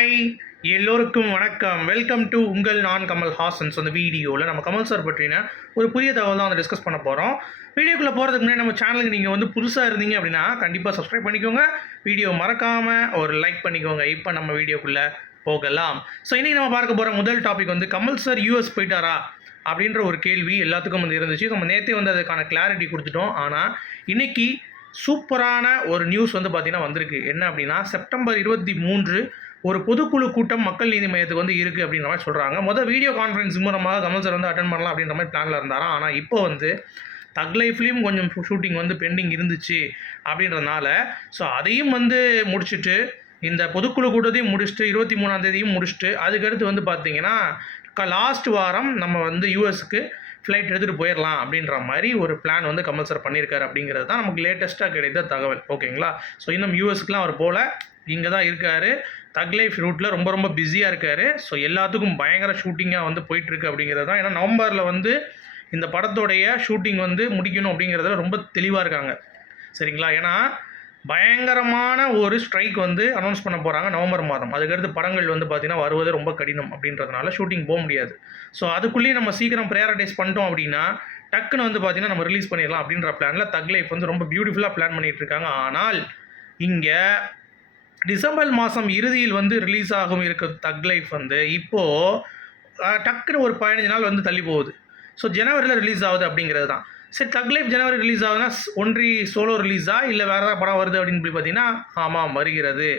Hi எல்லோருக்கும் வணக்கம். Welcome to உங்கள் நான் கமல் ஹாசன்ஸ். அந்த வீடியோவில் நம்ம கமல் சார் பற்றின ஒரு புதிய தகவல் தான் வந்து டிஸ்கஸ் பண்ண போகிறோம். வீடியோக்குள்ளே போகிறதுக்கு முன்னாடி நம்ம சேனலுக்கு நீங்கள் வந்து புதுசாக இருந்தீங்க அப்படின்னா கண்டிப்பாக சப்ஸ்கிரைப் பண்ணிக்கோங்க. வீடியோ மறக்காமல் ஒரு லைக் பண்ணிக்கோங்க. இப்போ நம்ம வீடியோக்குள்ளே போகலாம். ஸோ இன்றைக்கி நம்ம பார்க்க போகிற முதல் டாபிக் வந்து கமல் சார் யூஎஸ் போயிட்டாரா அப்படின்ற ஒரு கேள்வி எல்லாத்துக்கும் வந்து இருந்துச்சு. நம்ம நேற்றே வந்து அதுக்கான கிளாரிட்டி கொடுத்துட்டோம். ஆனால் இன்றைக்கி சூப்பரான ஒரு நியூஸ் வந்து பார்த்திங்கன்னா வந்திருக்கு. என்ன அப்படின்னா செப்டம்பர் 23 ஒரு பொதுக்குழு கூட்டம் மக்கள் நீதி மையத்துக்கு வந்து இருக்குது அப்படின்ற மாதிரி சொல்கிறாங்க. வீடியோ கான்ஃபரன்ஸ் மூலமாக கமல் சார் வந்து அட்டன் பண்ணலாம் அப்படின்ற மாதிரி பிளானில் இருந்தாராம். ஆனால் இப்போ வந்து தக் லைஃப்லேயும் கொஞ்சம் ஷூட்டிங் வந்து பெண்டிங் இருந்துச்சு அப்படின்றதுனால ஸோ அதையும் வந்து முடிச்சுட்டு இந்த பொதுக்குழு கூட்டத்தையும் முடிச்சுட்டு 23ஆம் தேதியும் முடிச்சுட்டு அதுக்கடுத்து வந்து பார்த்திங்கன்னா லாஸ்ட் வாரம் நம்ம வந்து யூஎஸ்க்கு ஃப்ளைட் எடுத்துகிட்டு போயிடலாம் அப்படின்ற மாதிரி ஒரு பிளான் வந்து கமல் சார் பண்ணியிருக்காரு அப்படிங்கிறது தான் நமக்கு லேட்டஸ்ட்டாக கிடைத்த தகவல். ஓகேங்களா? ஸோ இன்னும் யூஎஸ்க்குலாம் அவர் போல் இங்கே தான் இருக்கார். தக் லைஃப் ரூட்டில் ரொம்ப ரொம்ப பிஸியாக இருக்கார். ஸோ எல்லாத்துக்கும் பயங்கர ஷூட்டிங்காக வந்து போயிட்டுருக்கு அப்படிங்கிறது தான். ஏன்னா நவம்பரில் வந்து இந்த படத்தோடைய ஷூட்டிங் வந்து முடிக்கணும் அப்படிங்கிறதுல ரொம்ப தெளிவாக இருக்காங்க. சரிங்களா? ஏன்னா பயங்கரமான ஒரு ஸ்ட்ரைக் வந்து அனௌன்ஸ் பண்ண போகிறாங்க நவம்பர் மாதம். அதுக்கடுத்து படங்கள் வந்து பார்த்திங்கன்னா வருவது ரொம்ப கடினம் அப்படின்றதுனால ஷூட்டிங் போக முடியாது. ஸோ அதுக்குள்ளேயே நம்ம சீக்கிரம் ப்ரையாரிட்டைஸ் பண்ணிட்டோம் அப்படின்னா டக்குன்னு வந்து பார்த்திங்கன்னா நம்ம ரிலீஸ் பண்ணிடலாம் அப்படின்ற பிளானில் தக் லைஃப் வந்து ரொம்ப பியூட்டிஃபுல்லாக பிளான் பண்ணிகிட்டு இருக்காங்க. ஆனால் இங்கே டிசம்பர் மாதம் இறுதியில் வந்து ரிலீஸ் ஆகும் இருக்க தக் லைஃப் வந்து இப்போது டக்குன்னு ஒரு 15 நாள் வந்து தள்ளி போகுது. ஸோ ஜனவரியில் ரிலீஸ் ஆகுது அப்படிங்கிறது தான். சரி, தக் லைஃப் ஜனவரி ரிலீஸ் ஆகுதுன்னா ஒன்லி சோலோ ரிலீஸா இல்லை வேறு ஏதாவது படம் வருது அப்படின்னு சொல்லி பார்த்தீங்கன்னா ஆமாம் வருகிறது.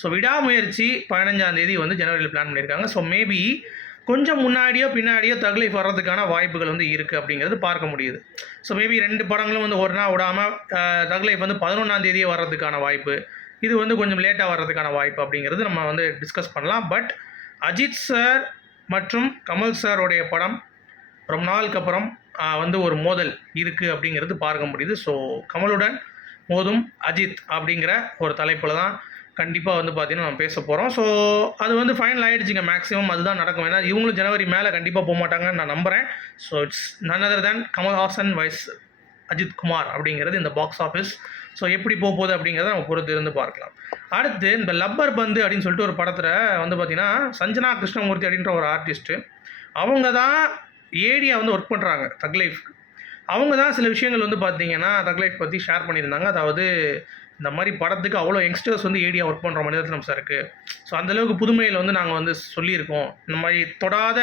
ஸோ விடாமுயற்சி 15ஆம் தேதி வந்து ஜனவரியில் பிளான் பண்ணியிருக்காங்க. ஸோ மேபி கொஞ்சம் முன்னாடியோ பின்னாடியோ தக் லைஃப் வர்றதுக்கான வாய்ப்புகள் வந்து இருக்குது அப்படிங்கிறது பார்க்க முடியுது. ஸோ மேபி 2 படங்களும் வந்து ஒரு நாள் விடாமல் தக் லைஃப் வந்து 11ஆம் தேதியே வர்றதுக்கான வாய்ப்பு, இது வந்து கொஞ்சம் லேட்டாக வர்றதுக்கான வாய்ப்பு அப்படிங்கிறது நம்ம வந்து டிஸ்கஸ் பண்ணலாம். பட் அஜித் சார் மற்றும் கமல் சாரோடைய படம் ரொம்ப நாளுக்கு அப்புறம் வந்து ஒரு மோதல் இருக்குது அப்படிங்கிறது பார்க்க முடியுது. ஸோ கமலுடன் மோதும் அஜித் அப்படிங்கிற ஒரு தலைப்பில் தான் கண்டிப்பாக வந்து பார்த்திங்கன்னா நம்ம பேச போகிறோம். ஸோ அது வந்து ஃபைனல் ஆகிடுச்சிங்க. மேக்ஸிமம் அதுதான் நடக்கும். ஏன்னா இவங்களும் ஜனவரி மேலே கண்டிப்பாக போக மாட்டாங்கன்னு நான் நம்புகிறேன். So it's none other than Kamal Haasan wise Ajith Kumar அப்படிங்கிறது இந்த பாக்ஸ் ஆஃபீஸ். ஸோ எப்படி போகுது அப்படிங்கிறத நம்ம பொறுத்து இருந்து பார்க்கலாம். அடுத்து இந்த லப்பர் பந்து அப்படின்னு சொல்லிட்டு ஒரு படத்தில் வந்து பார்த்திங்கன்னா சஞ்சனா கிருஷ்ணமூர்த்தி அப்படின்ற ஒரு ஆர்டிஸ்ட்டு அவங்க தான் ஏடியா வந்து ஒர்க் பண்ணுறாங்க தக் லைஃப்க்கு. அவங்க தான் சில விஷயங்கள் வந்து பார்த்திங்கன்னா தக் லைஃப் பற்றி ஷேர் பண்ணியிருந்தாங்க. அதாவது இந்த மாதிரி படத்துக்கு அவ்வளோ யங்ஸ்டர்ஸ் வந்து ஏடியா ஒர்க் பண்ணுற மனிதத்தினம் சார் இருக்குது. ஸோ அந்தளவுக்கு புதுமையில் வந்து நாங்கள் வந்து சொல்லியிருக்கோம். இந்த மாதிரி தொடாத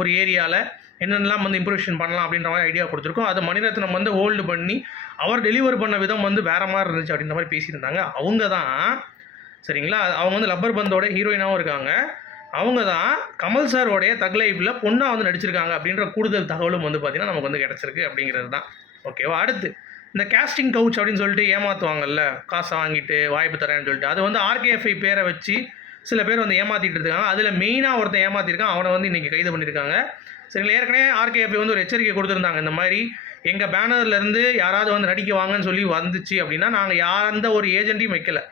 ஒரு ஏரியாவில் என்னென்னலாம் வந்து இம்ப்ரூவேஷன் பண்ணலாம் அப்படின்ற மாதிரி ஐடியா கொடுத்துருக்கோம். அதை மணிரத்னம் வந்து ஹோல்டு பண்ணி அவர் டெலிவர் பண்ண விதம் வந்து வேறு மாதிரி இருந்துச்சு அப்படின்ற மாதிரி பேசியிருந்தாங்க. அவங்க தான் சரிங்களா, அவங்க வந்து லப்பர் பந்தோட ஹீரோயினாகவும் இருக்காங்க. அவங்க தான் கமல் சாரோடைய தக் லைஃப்பில் பொண்ணாக வந்து நடிச்சிருக்காங்க அப்படின்ற கூடுதல் தகவலும் வந்து பார்த்திங்கன்னா நமக்கு வந்து கிடச்சிருக்கு அப்படிங்கிறது தான். ஓகேவா? அடுத்து இந்த கேஸ்டிங் கவுச் அப்படின்னு சொல்லிட்டு ஏமாற்றுவாங்கல்ல, காசை வாங்கிட்டு வாய்ப்பு தரேன்னு சொல்லிட்டு, அது வந்து ஆர்கேஎஃப்ஐ பேரை வச்சு சில பேர் வந்து ஏமாற்றிட்டு இருக்காங்க. அதில் மெயினாக ஒருத்தன் ஏமாற்றிருக்கான். அவனை வந்து இன்றைக்கி கைது பண்ணியிருக்காங்க. சரிங்களா? ஏற்கனவே ஆர்கேஎஃப்ஐ வந்து ஒரு எச்சரிக்கை கொடுத்துருந்தாங்க. இந்த மாதிரி எங்கள் பேனர்லேருந்து யாராவது வந்து நடிக்க வாங்கன்னு சொல்லி வந்துச்சு அப்படின்னா நாங்கள் எந்த ஒரு ஏஜென்ட்டையும் வைக்கலை.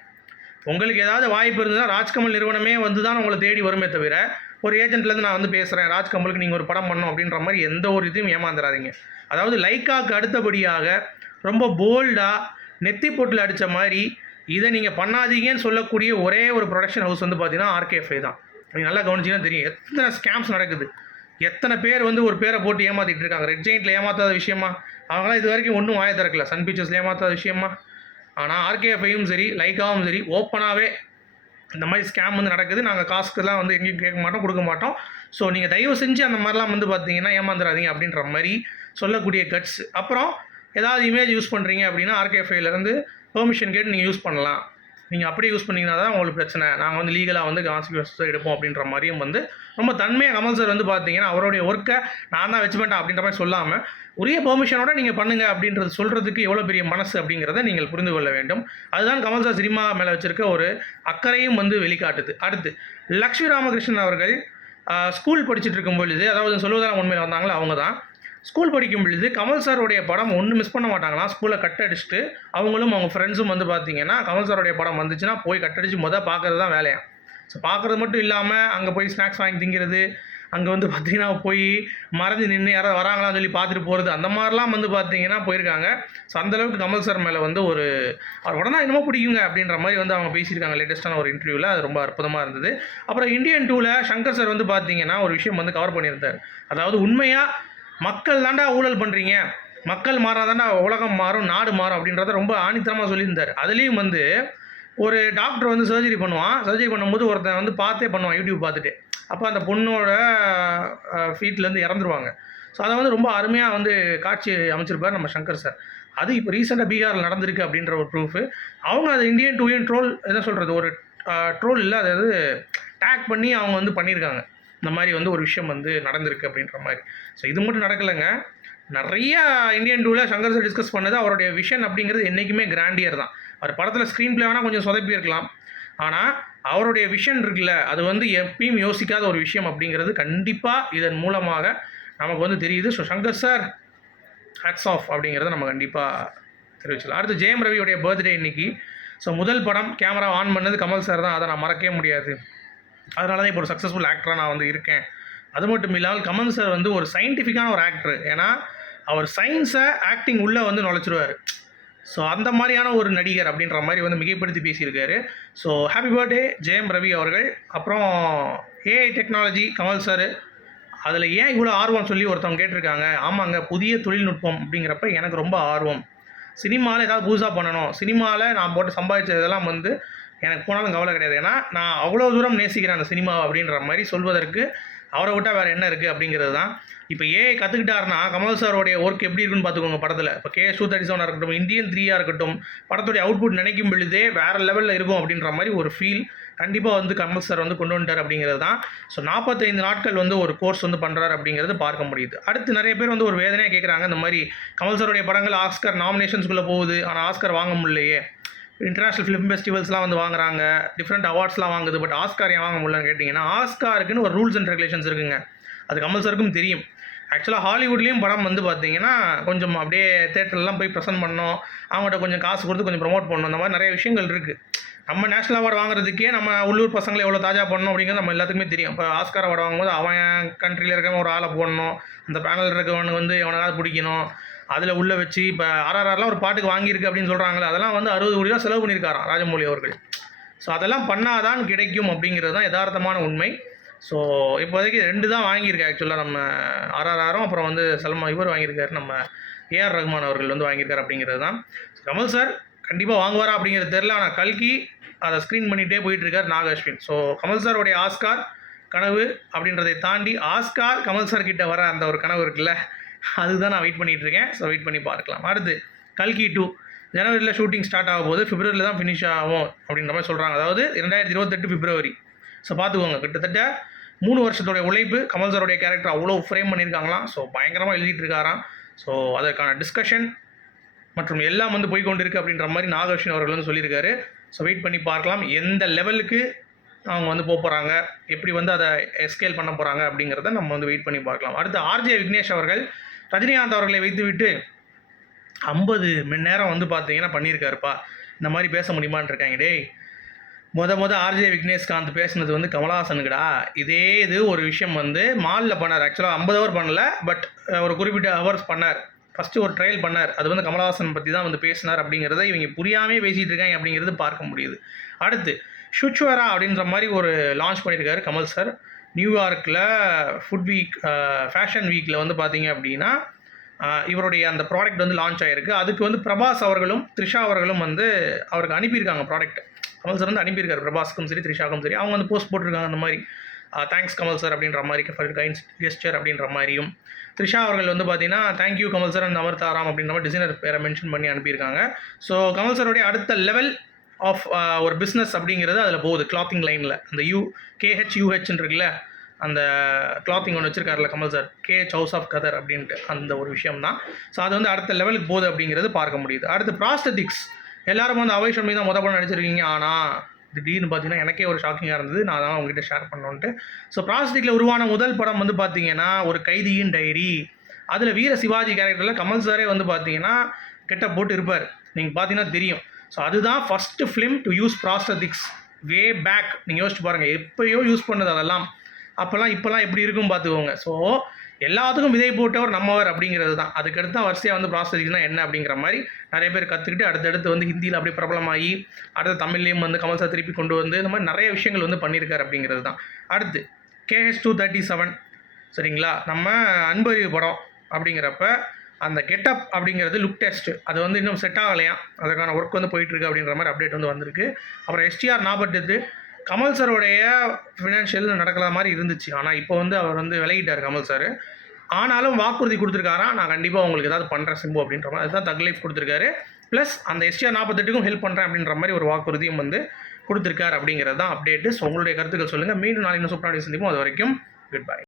உங்களுக்கு ஏதாவது வாய்ப்பு இருந்ததுன்னா ராஜ்கமல் நிறுவனமே வந்து தான் உங்களை தேடி வருமே தவிர ஒரு ஏஜென்ட்லேருந்து நான் வந்து பேசுகிறேன் ராஜ்கமலுக்கு நீங்கள் ஒரு படம் பண்ணணும் அப்படின்ற மாதிரி எந்த ஒரு இதையும் ஏமாந்துடாதீங்க. அதாவது லைக்காவுக்கு அடுத்தபடியாக ரொம்ப போல்டாக நெத்தி போட்டில் அடித்த மாதிரி இதை நீங்கள் பண்ணாதீங்கன்னு சொல்லக்கூடிய ஒரே ஒரு ப்ரொடக்ஷன் ஹவுஸ் வந்து பார்த்தீங்கன்னா ஆர்கேஎஃப்ஐ தான். நீங்கள் நல்லா கவனிச்சிங்கன்னா தெரியும் எத்தனை ஸ்கேம்ஸ் நடக்குது, எத்தனை பேர் வந்து ஒரு பேரை போட்டு ஏமாற்றிட்டு இருக்காங்க. ரெட் ஜெயிண்ட்டில் ஏமாத்தாத விஷயமா? அவங்களாம் இது வரைக்கும் ஒன்றும் வாய திறக்கல. சன் பிக்சர்ஸில் ஏமாத்தாத விஷயமா? ஆனால் ஆர்கேஎஃப்ஐயும் சரி லைக்காவும் சரி ஓப்பனாகவே இந்த மாதிரி ஸ்கேம் வந்து நடக்குது. நாங்கள் காசுக்கெல்லாம் வந்து எங்கேயும் கேட்க மாட்டோம், கொடுக்க மாட்டோம். ஸோ நீங்கள் தயவு செஞ்சு அந்த மாதிரிலாம் வந்து பார்த்தீங்கன்னா ஏமாந்துடாதீங்க அப்படின்ற மாதிரி சொல்லக்கூடிய கட்ஸ். அப்புறம் ஏதாவது இமேஜ் யூஸ் பண்ணுறீங்க அப்படின்னா ஆர்கேஎஃப்ஐலேருந்து பெர்மிஷன் கேட்டு நீங்கள் யூஸ் பண்ணலாம். நீங்கள் அப்படியே யூஸ் பண்ணிங்கன்னா தான் உங்களுக்கு பிரச்சனை. நாங்கள் வந்து லீகலாக வந்து கான்சிக்வன்ஸ் எடுப்போம் அப்படின்ற மாதிரியும் வந்து ரொம்ப தன்மையாக கமல் சார் வந்து பார்த்தீங்கன்னா அவருடைய ஒர்க்கை நான் தான் வச்சுப்பேன் அப்படின்ற மாதிரி சொல்லாமல் உரிய பெர்மிஷனோட நீங்கள் பண்ணுங்கள் அப்படின்றது சொல்கிறதுக்கு எவ்வளோ பெரிய மனசு அப்படிங்கிறத நீங்கள் புரிந்து கொள்ள வேண்டும். அதுதான் கமல் சார் சினிமா மேலே வச்சுருக்க ஒரு அக்கறையும் வந்து வெளிக்காட்டுது. அடுத்து லக்ஷ்மி ராமகிருஷ்ணன் அவர்கள் ஸ்கூல் படிச்சுட்டு இருக்கும் பொழுது, அதாவது சொல்வதெல்லாம் உண்மையில் வந்தாங்களே அவங்க தான் ஸ்கூல் படிக்கும் பொழுது கமல் சாருடைய படம் ஒன்று மிஸ் பண்ண மாட்டாங்களாம். ஸ்கூலை கட் அடிச்சுட்டு அவங்களும் அவங்க ஃப்ரெண்ட்ஸும் வந்து பார்த்திங்கன்னா கமல் சாருடைய படம் வந்துச்சுன்னா போய் கட் அடித்து பார்க்குறது தான் வேலையாக. ஸோ பார்க்குறது மட்டும் இல்லாமல் அங்கே போய் ஸ்நாக்ஸ் வாங்கி திங்கிறது, அங்கே வந்து பார்த்தீங்கன்னா போய் மறைஞ்சு நின்று யாராவது வராங்களான்னு சொல்லி பார்த்துட்டு போகிறது, அந்த மாதிரிலாம் வந்து பார்த்தீங்கன்னா போயிருக்காங்க. ஸோ அந்தளவுக்கு கமல் சார் மேலே வந்து ஒரு அவர் உடனே என்னமோ பிடிக்குங்க அப்படின்ற மாதிரி வந்து அவங்க பேசியிருக்காங்க லேட்டஸ்ட்டான ஒரு இன்டர்வியூவில். அது ரொம்ப அற்புதமாக இருந்தது. அப்புறம் இந்தியன் 2ல் சங்கர் சார் வந்து பார்த்தீங்கன்னா ஒரு விஷயம் வந்து கவர் பண்ணியிருந்தார். அதாவது உண்மையாக மக்கள் தாண்டா ஊழல் பண்ணுறீங்க, மக்கள் மாறாதாண்டா உலகம் மாறும், நாடு மாறும் அப்படின்றத ரொம்ப ஆணித்தரமாக சொல்லியிருந்தார். அதுலேயும் வந்து ஒரு டாக்டர் வந்து சர்ஜரி பண்ணுவான். சர்ஜரி பண்ணும்போது ஒருத்தன் வந்து பார்த்தே பண்ணுவான் யூடியூப் பார்த்துட்டு. அப்போ அந்த பொண்ணோட ஃபீட்லேருந்து இறந்துருவாங்க. ஸோ அதை வந்து ரொம்ப அருமையாக வந்து காட்சி அமைச்சிருப்பார் நம்ம சங்கர் சார். அது இப்போ ரீசெண்டாக பீகாரில் நடந்திருக்கு அப்படின்ற ஒரு ப்ரூஃபு. அவங்க அது இந்தியன் 2யும் ட்ரோல் என்ன சொல்கிறது, ஒரு ட்ரோல் இல்லை, அதாவது டேக் பண்ணி அவங்க வந்து பண்ணியிருக்காங்க. இந்த மாதிரி வந்து ஒரு விஷயம் வந்து நடந்திருக்கு அப்படின்ற மாதிரி. ஸோ இது மட்டும் நடக்கலைங்க, நிறையா இந்தியன் 2ல் சங்கர் சார் டிஸ்கஸ் பண்ணது அவருடைய விஷன் அப்படிங்கிறது என்றைக்குமே கிராண்டியர் தான். அவர் படத்தில் ஸ்க்ரீன் ப்ளே வேணால் கொஞ்சம் சொதப்பி இருக்கலாம், ஆனால் அவருடைய விஷன் இருக்குல்ல, அது வந்து எப்பயும் யோசிக்காத ஒரு விஷயம் அப்படிங்கிறது கண்டிப்பாக இதன் மூலமாக நமக்கு வந்து தெரியுது. So Shankar sir hats off அப்படிங்கிறத நம்ம கண்டிப்பாக தெரிவிச்சலாம். அடுத்து ஜெயம் ரவியோடைய பர்த்டே இன்னைக்கு. ஸோ முதல் படம் கேமரா ஆன் பண்ணது கமல் சார் தான், அதை நான் மறக்கவே முடியாது. அதனால தான் இப்போ ஒரு சக்ஸஸ்ஃபுல் ஆக்டராக நான் வந்து இருக்கேன். அது மட்டும் இல்லாமல் கமல் சார் வந்து ஒரு சயின்டிஃபிக்கான ஒரு ஆக்டர். ஏன்னா அவர் சயின்ஸை ஆக்டிங் உள்ளே வந்து நுழைச்சிருவார். ஸோ அந்த மாதிரியான ஒரு நடிகர் அப்படின்ற மாதிரி வந்து மிகைப்படுத்தி பேசியிருக்காரு. So happy birthday Jayam Ravi அவர்கள். அப்புறம் ஏஐ டெக்னாலஜி கமல் சார், அதில் ஏன் இவ்வளோ ஆர்வம் சொல்லி ஒருத்தவங்க கேட்டிருக்காங்க. ஆமாங்க, புதிய தொழில்நுட்பம் அப்படிங்கிறப்ப எனக்கு ரொம்ப ஆர்வம். சினிமாவில் ஏதாவது புதுசாக பண்ணணும், சினிமாவில் நான் போட்டு சம்பாதிச்சதெல்லாம் வந்து எனக்கு போனாலும் கவலை கிடையாது. ஏன்னா நான் அவ்வளோ தூரம் நேசிக்கிறேன் அந்த சினிமாவை அப்படின்ற மாதிரி சொல்வதற்கு அவரை விட்டால் வேறு என்ன இருக்குது அப்படிங்கிறது தான். இப்போ ஏஐ கற்றுக்கிட்டாருன்னா கமல் சாரோடைய ஒர்க் எப்படி இருக்குன்னு பார்த்துக்கோங்க படத்தில். இப்போ KS 237 இருக்கட்டும், இந்தியன் 3 இருக்கட்டும், படத்துடைய அவுட்புட் நினைக்கும் பொழுதே வேறு லெவலில் இருக்கும் அப்படின்ற மாதிரி ஒரு ஃபீல் கண்டிப்பாக வந்து கமல் சார் வந்து கொண்டு வந்துட்டார் அப்படிங்கிறது தான். ஸோ 45 நாட்கள் வந்து ஒரு கோர்ஸ் வந்து பண்ணுறாரு அப்படிங்கிறது பார்க்க முடியுது. அடுத்து நிறைய பேர் வந்து ஒரு வேதனையாக கேட்குறாங்க, இந்த மாதிரி கமல் சாருடைய படங்கள் ஆஸ்கர் நாமினேஷன்ஸ்குள்ளே போகுது, ஆனால் ஆஸ்கர் வாங்க முடியலையே. இன்டர்நேஷ்னல் ஃபிலிம் ஃபெஸ்டிவல்ஸ்லாம் வந்து வாங்குறாங்க, டிஃப்ரெண்ட் அவார்ட்ஸ்லாம் வாங்குது, பட் ஆஸ்கார் ஏன் வாங்க முடியலன்னு கேட்டிங்கன்னா, ஆஸ்காருக்குன்னு ஒரு ரூல்ஸ் அண்ட் ரெகுலேஷன்ஸ் இருக்குங்க. அது கமல் சாருக்கும் தெரியும். ஆக்சுவலாக ஹாலிவுட்லேயும் படம் வந்து பார்த்தீங்கன்னா கொஞ்சம் அப்படியே தேட்டர்லாம் போய் ப்ரெசென்ட் பண்ணணும், அவங்கள்ட்ட கொஞ்சம் காசு கொடுத்து கொஞ்சம் ப்ரொமோட் பண்ணணும், அந்த மாதிரி நிறைய விஷயங்கள் இருக்குது. நம்ம நேஷனல் அவார்டு வாங்குறதுக்கே நம்ம உள்ளூர் பசங்களை எவ்வளோ தாஜா பண்ணணும் அப்படிங்கிறது நம்ம எல்லாத்துக்குமே தெரியும். இப்போ ஆஸ்கார் அவார்டு வாங்கும்போது அவன் கண்ட்ரியில் இருக்கிறவன் ஒரு ஆளை போடணும், அந்த பேனலில் இருக்கவனுக்கு வந்து எவனாவது பிடிக்கணும், அதில் உள்ளே வச்சு இப்போ RRRலாம் ஒரு பாட்டுக்கு வாங்கியிருக்கு அப்படின்னு சொல்கிறாங்களே, அதெல்லாம் வந்து 60 கோடி ரூபா செலவு பண்ணியிருக்காராம் ராஜமௌழி அவர்கள். ஸோ அதெல்லாம் பண்ணாதான் கிடைக்கும் அப்படிங்கிறது தான் யதார்த்தமான உண்மை. ஸோ இப்போதைக்கு 2 தான் வாங்கியிருக்காரு ஆக்சுவலாக நம்ம RRRம், அப்புறம் வந்து இவர் வாங்கியிருக்காரு, நம்ம AR ரஹ்மான் அவர்கள் வந்து வாங்கியிருக்காரு அப்படிங்கிறது தான். கமல் சார் கண்டிப்பாக வாங்குவாரா அப்படிங்கிறது தெரில, ஆனால் கல்கி அதை ஸ்க்ரீன் பண்ணிகிட்டே போயிட்டுருக்கார் நாக அஸ்வின். ஸோ கமல் சாரோடைய ஆஸ்கார் கனவு அப்படின்றதை தாண்டி ஆஸ்கார் கமல் சார் கிட்ட வர அந்த ஒரு கனவு இருக்குல்ல, அதுதான் நான் வெயிட் பண்ணிகிட்ருக்கேன். ஸோ வெயிட் பண்ணி பார்க்கலாம். அடுத்து கல்கி 2 ஜனவரியில் ஷூட்டிங் ஸ்டார்ட் ஆகும் போது பிப்ரவரியில் தான் ஃபினிஷ் ஆகும் அப்படின்ற மாதிரி சொல்கிறாங்க. அதாவது 2028 பிப்ரவரி. ஸோ பார்த்துக்கோங்க, கிட்டத்தட்ட 3 வருஷத்தோடைய உழைப்பு. கமல் சாரோடைய கேரக்டர் அவ்வளோ ஃப்ரேம் பண்ணியிருக்காங்களாம். ஸோ பயங்கரமாக எழுதிட்டு இருக்காராம். ஸோ அதற்கான டிஸ்கஷன் மற்றும் எல்லாம் வந்து போய்கொண்டு இருக்குது அப்படின்ற மாதிரி நாகர்ஷன் அவர்கள் வந்து சொல்லியிருக்காரு. ஸோ வெயிட் பண்ணி பார்க்கலாம் எந்த லெவலுக்கு அவங்க வந்து போகிறாங்க, எப்படி வந்து அதை எஸ்கேல் பண்ண போகிறாங்க அப்படிங்கிறத நம்ம வந்து வெயிட் பண்ணி பார்க்கலாம். அடுத்து RJ விக்னேஷ் அவர்கள் ரஜினிகாந்த் அவர்களை வைத்துவிட்டு 50 மணி நேரம் வந்து பார்த்தீங்கன்னா பண்ணியிருக்காருப்பா. இந்த மாதிரி பேச முடியுமான்னு இருக்காங்க. டேய், RJ விக்னேஷ்காந்த் பேசுனது வந்து கமலஹாசனுக்குடா. இது ஒரு விஷயம் வந்து மாலில் பண்ணார். ஆக்சுவலாக 50 ஹவர் பண்ணல, பட் ஒரு குறிப்பிட்ட ஹவர்ஸ் பண்ணார். ஃபஸ்ட்டு ஒரு ட்ரையல் பண்ணார், அது வந்து கமலஹாசன் பற்றி தான் வந்து பேசினார் அப்படிங்கிறத இவங்க புரியாமே பேசிகிட்டு இருக்காங்க அப்படிங்கிறது பார்க்க முடியுது. அடுத்து ஷுச்வரா அப்படின்ற மாதிரி ஒரு லான்ச் பண்ணியிருக்காரு கமல் சார். நியூயார்க்கில் ஃபுட் வீக் ஃபேஷன் வீக்கில் வந்து பார்த்தீங்க அப்படின்னா இவருடைய அந்த ப்ராடக்ட் வந்து லான்ச் ஆகிருக்கு. அதுக்கு வந்து பிரபாஸ் அவர்களும் த்ரிஷா அவர்களும் வந்து அவருக்கு அனுப்பியிருக்காங்க ப்ராடக்ட். கமல் சார் வந்து அனுப்பியிருக்காரு பிரபாஸுக்கும் சரி த்ரிஷாக்கும் சரி. அவங்க வந்து போஸ்ட் போட்டிருக்காங்க அந்த மாதிரி தேங்க்ஸ் கமல் சார் அப்படின்ற மாதிரி, ஃபார் கைண்ட் கெஸ்டர் அப்படின்ற மாதிரியும். த்ரிஷா அவர்கள் வந்து பார்த்தீங்கன்னா தேங்க்யூ கமல் சார் அண்ட் அமர்தாராம் அப்படின்ற மாதிரி டிசைனர் பேரை மென்ஷன் பண்ணி அனுப்பியிருக்காங்க. ஸோ கமல் சாரோடைய அடுத்த லெவல் ஆஃப் ஒரு பிஸ்னஸ் அப்படிங்கிறது அதில் போகுது. கிளாத்திங் லைனில் அந்த KHUHன்னு இருக்குல்ல, அந்த கிளாத்திங் ஒன்று வச்சுருக்காருல Kamal sir, KH house of Khaddar அப்படின்ட்டு அந்த ஒரு விஷயம் தான். ஸோ அது வந்து அடுத்த லெவலுக்கு போகுது அப்படிங்கிறது பார்க்க முடியுது. அடுத்து ப்ராஸ்தட்டிக்ஸ். எல்லாரும் வந்து அவை ஷர்மி தான் படம் நடிச்சிருக்கீங்க, ஆனால் திடீர்னு பார்த்தீங்கன்னா எனக்கே ஒரு ஷாக்கிங்காக இருந்தது. நான் தான் உங்ககிட்ட ஷேர் பண்ணோன்ட்டு. ஸோ ப்ராஸ்தட்டிக்கில் உருவான முதல் படம் வந்து பார்த்தீங்கன்னா ஒரு கைதியின் டைரி. அதில் வீர சிவாஜி கேரக்டரில் கமல் சாரே வந்து பார்த்தீங்கன்னா கெட்டப் போட்டு இருப்பார், நீங்கள் பார்த்தீங்கன்னா தெரியும். ஸோ அதுதான் first film to use prosthetics way back. நீங்கள் யோசிச்சு பாருங்கள், எப்போயோ யூஸ் பண்ணது அதெல்லாம். அப்போல்லாம் இப்போல்லாம் எப்படி இருக்கும் பார்த்துக்கோங்க. ஸோ எல்லாத்துக்கும் விதை போட்டவர் நம்மவர் அப்படிங்கிறது தான். அதுக்கடுத்து தான் வரிசையாக வந்து ப்ராசஸிங்னா என்ன அப்படிங்கிற மாதிரி நிறைய பேர் கற்றுக்கிட்டு அடுத்தடுத்து வந்து ஹிந்தியில் அப்படியே பிரபலமாகி அடுத்து தமிழ்லேயும் வந்து கமல் சார் திருப்பி கொண்டு வந்து இந்த மாதிரி நிறைய விஷயங்கள் வந்து பண்ணியிருக்காரு அப்படிங்கிறது தான். அடுத்து KH-237 சரிங்களா, நம்ம அன்பறிவு படம் அப்படிங்கிறப்ப அந்த கெட்டப் அப்படிங்கிறது லுக் டெஸ்ட் அது வந்து இன்னும் செட் ஆகலையாம். அதுக்கான ஒர்க் வந்து போயிட்டுருக்கு அப்படின்ற மாதிரி அப்டேட் வந்து வந்திருக்கு. அப்புறம் STR 48 கமல் சாரோடைய ஃபினான்ஷியல் நடக்கிற மாதிரி இருந்துச்சு. ஆனால் இப்போ வந்து அவர் வந்து விலகிட்டார் கமல் சார். ஆனாலும் வாக்குறுதி கொடுத்துருக்காராம், நான் கண்டிப்பாக உங்களுக்கு ஏதாவது பண்ணுறேன் சிம்பு அப்படின்ற மாதிரி. அதுதான் தக் லைஃப் கொடுத்துருக்காரு. ப்ளஸ் அந்த STR 48க்கும் ஹெல்ப் பண்ணுறேன் அப்படின்ற மாதிரி ஒரு வாக்குறுதியும் வந்து கொடுத்துருக்காரு அப்படிங்கிறது தான் அப்டேட்டு. ஸோ உங்களுடைய கருத்துக்கள் சொல்லுங்கள். மீண்டும் நாளைக்கு சூப்பராக சந்திப்போம். அது வரைக்கும் குட் பை.